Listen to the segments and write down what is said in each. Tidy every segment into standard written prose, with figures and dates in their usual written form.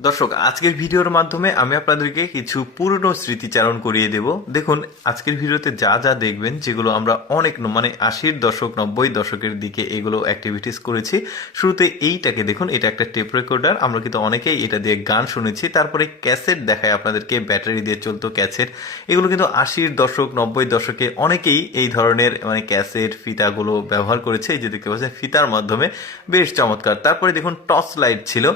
দর্শক, আজকের ভিডিওর মাধ্যমে আমি আপনাদেরকে কিছু পুরনো স্মৃতিচারণ করিয়ে দেব। দেখুন, আজকের ভিডিওতে যা যা দেখবেন, যেগুলো আমরা অনেক মানে 80-র দশক 90-র দশকের দিকে এগুলো অ্যাক্টিভিটিস করেছি। শুরুতে এইটাকে দেখুন, এটা একটা টেপ রেকর্ডার। আমরা কিন্তু অনেকেই এটা দিয়ে গান শুনেছি। তারপরে ক্যাসেট দেখায় আপনাদেরকে, ব্যাটারি দিয়ে চলতো ক্যাসেট। এগুলো কিন্তু 80-র দশক 90-র দশকে অনেকেই এই ধরনের মানে ক্যাসেট ফিতাগুলো ব্যবহার করেছে। এই যে দেখতে পাচ্ছেন, ফিতার মাধ্যমে বেশ চমৎকার। তারপরে দেখুন, টর্চ লাইট ছিল।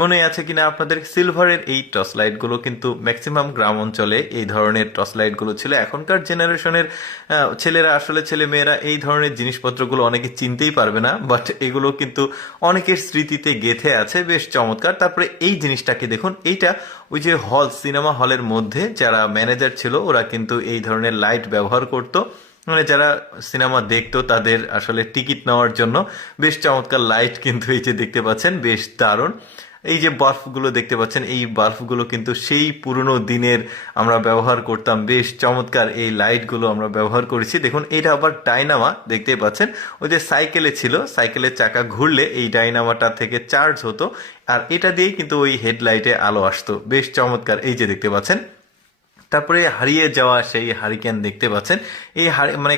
মনে আছে কিনা আপনাদের, সিলভারের এই টর্চ লাইটগুলো কিন্তু ম্যাক্সিমাম গ্রাম অঞ্চলে এই ধরনের টর্চ লাইটগুলো ছিল। এখনকার জেনারেশনের ছেলেরা, আসলে ছেলে মেয়েরা এই ধরনের জিনিসপত্রগুলো অনেকে চিনতেই পারবে না, বাট এগুলো কিন্তু অনেকের স্মৃতিতে গেঁথে আছে, বেশ চমৎকার। তারপরে এই জিনিসটাকে দেখুন, এইটা ওই যে সিনেমা হলের মধ্যে যারা ম্যানেজার ছিল, ওরা কিন্তু এই ধরনের লাইট ব্যবহার করতো। মানে যারা সিনেমা দেখতো তাদের আসলে টিকিট নেওয়ার জন্য বেশ চমৎকার লাইট কিন্তু এই যে দেখতে পাচ্ছেন, বেশ দারুণ। এই যে বাল্বগুলো দেখতে পাচ্ছেন, এই বাল্বগুলো কিন্তু সেই পুরনো দিনের আমরা ব্যবহার করতাম। বেশ চমৎকার এই লাইটগুলো আমরা ব্যবহার করেছি। দেখুন, এটা আবার ডাইনামা দেখতে পাচ্ছেন, ওই যে সাইকেলে ছিল, সাইকেলের চাকা ঘুরলে এই ডাইনামাটা থেকে চার্জ হতো, আর এটা দিয়েই কিন্তু ওই হেডলাইটে আলো আসতো। বেশ চমৎকার, এই যে দেখতে পাচ্ছেন। তারপরে হারিয়ে যাওয়া সেই হারিকেন দেখতে পাচ্ছেন। এই মানে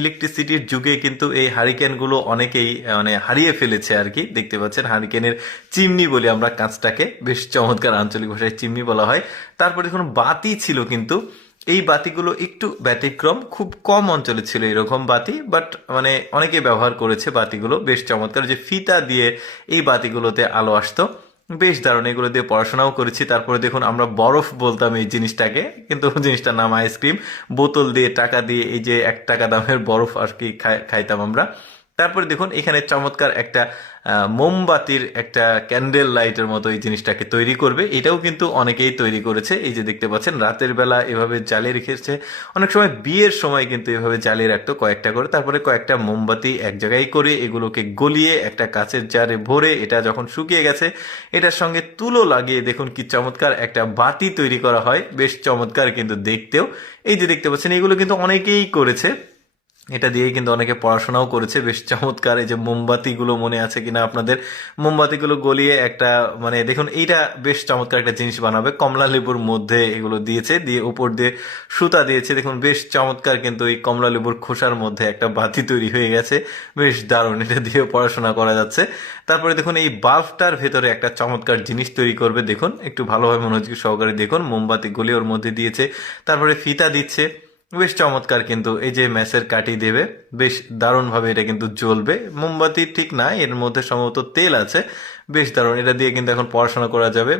ইলেকট্রিসিটির যুগে কিন্তু এই হারিকেনগুলো অনেকেই মানে হারিয়ে ফেলেছে আর কি। দেখতে পাচ্ছেন, হারিকেনের চিমনি বলি আমরা কাঁচটাকে, বেশ চমৎকার, আঞ্চলিক ভাষায় চিমনি বলা হয়। তারপরে দেখুন, বাতি ছিল কিন্তু এই বাতিগুলো একটু ব্যতিক্রম, খুব কম অঞ্চলে ছিল এরকম বাতি, বাট মানে অনেকে ব্যবহার করেছে বাতিগুলো। বেশ চমৎকার, যে ফিতা দিয়ে এই বাতিগুলোতে আলো আসতো। বেশ দারুণ, এগুলো দিয়ে পড়াশোনাও করেছি। তারপরে দেখুন, আমরা বরফ বলতাম এই জিনিসটাকে, কিন্তু জিনিসটার নাম আইসক্রিম। বোতল দিয়ে টাকা দিয়ে এই যে 1 টাকা দামের বরফ আর কি খাইতাম আমরা। তারপরে দেখুন, এখানে চমৎকার একটা মোমবাতির একটা ক্যান্ডেল লাইটের মতো এই জিনিসটাকে তৈরি করবে। এটাও কিন্তু অনেকেই তৈরি করেছে। এই যে দেখতে পাচ্ছেন, রাতের বেলা এভাবে জ্বালিয়ে রেখেছে। অনেক সময় বিয়ের সময় কিন্তু এভাবে জ্বালিয়ে রাখতো কয়েকটা করে। তারপরে কয়েকটা মোমবাতি এক জায়গায় করে এগুলোকে গলিয়ে একটা কাচের জারে ভরে, এটা যখন শুকিয়ে গেছে এটার সঙ্গে তুলো লাগিয়ে দেখুন কি চমৎকার একটা বাতি তৈরি করা হয়। বেশ চমৎকার কিন্তু দেখতেও। এই যে দেখতে পাচ্ছেন, এগুলো কিন্তু অনেকেই করেছে। এটা দিয়েই কিন্তু অনেকে পড়াশোনাও করেছে। বেশ চমৎকার, এই যে মোমবাতিগুলো মনে আছে কিনা আপনাদের, মোমবাতিগুলো গলিয়ে একটা মানে দেখুন, এইটা বেশ চমৎকার একটা জিনিস বানাবে। কমলা লেবুর মধ্যে এগুলো দিয়েছে, দিয়ে উপর দিয়ে সুতা দিয়েছে। দেখুন বেশ চমৎকার, কিন্তু এই কমলা লেবুর খোসার মধ্যে একটা বাতি তৈরি হয়ে গেছে। বেশ দারুণ, এটা দিয়ে পড়াশোনা করা যাচ্ছে। তারপরে দেখুন, এই বাল্বটার ভেতরে একটা চমৎকার জিনিস তৈরি করবে। দেখুন একটু ভালোভাবে মনোযোগ সহকারে দেখুন, মোমবাতি গলিয়ে ওর মধ্যে দিয়েছে, তারপরে ফিতা দিচ্ছে। বেশ চমৎকার, কিন্তু এই যে ম্যাচের কাঠি দেবে, বেশ দারুণভাবে এটা কিন্তু জ্বলবে। মোমবাতি ঠিক না, এর মধ্যে সম্ভবত তেল আছে। বেশ দারুণ, এটা দিয়ে কিন্তু এখন পড়াশোনা করা যাবে।